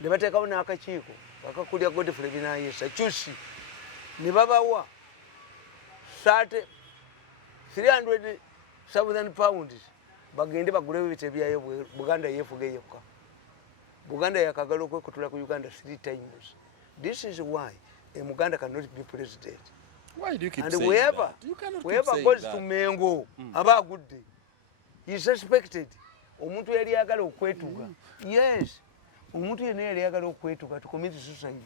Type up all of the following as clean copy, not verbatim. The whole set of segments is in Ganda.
ne bateekawo n'akakiiko bakakulya Godfrey Binayisa Kyusi ne babawa 300,000 pounds bagende bagulewo ebitebe byayo Buganda yeefuge yekka. Buganda yakagala okwekutula ku Uganda 3 times. This is why a Muganda cannot be president. Why do you keep and saying whoever, that? You cannot whoever keep goes saying to that. Mengo aba good day. He is suspected. Omuntu yali yagala okwetuga. Yes. Omuntu yali yagala okwetuga to commit suicide.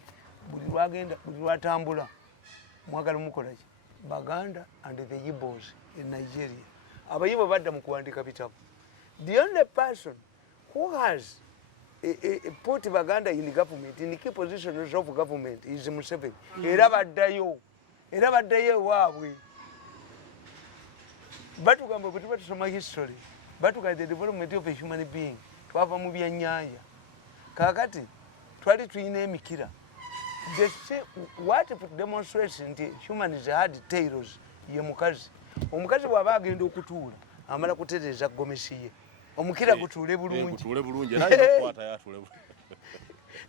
Buli lwagenda buli lwatambula. Mwagala mukola ki? Baganda and the Igbos in Nigeria. Abayibo badda mu kuwandika bitabo. The only person who has put Baganda in the government, in the key positions of government, is Museveni. Era baddayo waabwe. Batugamba bwe tuba tusoma history, batuga the development of a human being, twava mu byannyanja. Kakati twali tulina emikira. What demonstrates nti humans had tails ye mukazi. Omukazi bw'aba agenda okutuula amala kutereeza gomesi ye. Omukira gutuule bulungi. Gutuule bulungi era yokwata yatuule.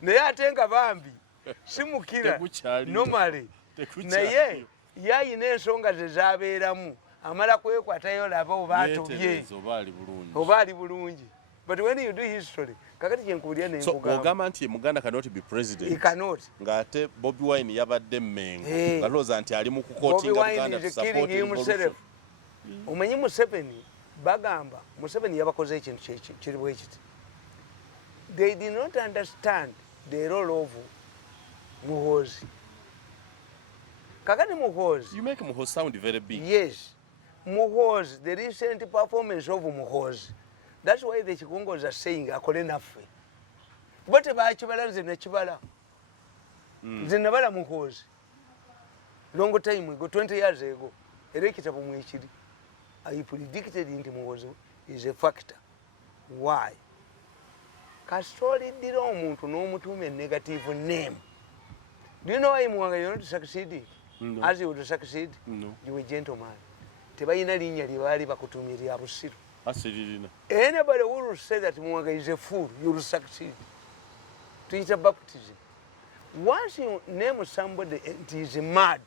Naye ate nga bambi si mukira normally. Naye yayina ensonga ze zaabeeramu amala kwekwatayo laba oba atobye oba ali bulungi. But when you do history, kakati kyenkubulya ne nkugamba. So ogamba nti Muganda cannot be president. He cannot. Ng'ate Bobi Wine yabadde Mengo. Galooza nti ali mu kukotinga Buganda to support him. Omanyi Museveni bagamba Museveni yabakoze ekintu kiri bwe kiti. They did not understand the role of Muhoozi. Kakati Muhoozi. You make Muhoozi sound very big. Yes. Muhoozi, the recent performance of Muhoozi. That's why the Chikongos are saying akole naffe. Bote bakibala nze nekibala. Nze nabala Muhoozi. Long time ago, 20 years ago, era ekitabo mwekiri. I predicted nti Muhoozi is a factor. Why? Kasoli dira omuntu n'omutume negative name. Do you know why Muwanga you're not succeeding? No. As you would succeed? No. You were a gentleman. Tebayina linnya lye baali bakutumye lya busiru. Anybody who will say that Muwanga is a fool, you will succeed. It's a baptism. Once you name somebody and he is mad,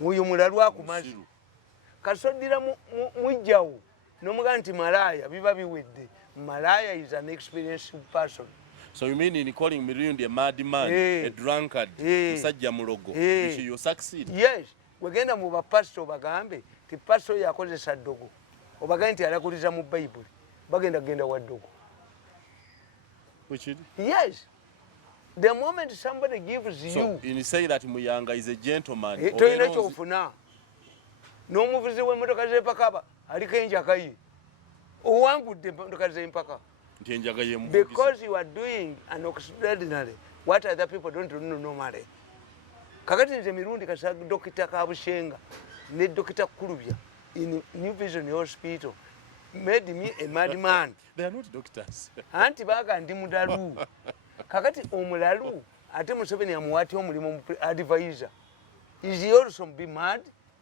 uyo mulalu akumazi. Kasodira mujjawo n'omuga nti malaya biba biwedde. Malaya is an experienced person. So you mean in calling Mirundi a madman, a drunkard, musajja mulogo, you succeed? Yes. Wegenda mu bapasito bagambe ti pasito yakozesa ddogo. Obaga nti alakuliza mu Bible. Bagenda wa ddogo. Which is? Yes. The moment somebody gives you. So you say that Muyanga is a gentleman. Toyina kyofuna. N'omuvuzi w'emmotoka z'empaka aliko enjaka ye. Owangudde emmotoka z'empaka. Because you are doing an extraordinary what other people don't know normally. Kakati nze mirundi kasa Dr. Kabushenga ne Dr. Kulubya in New Vision Hospital made me a madman. They are not doctors. Anti baga ndi mulalu. Kakati omulalu ate Museveni amuwati omulimu advisor. Is he also be mad?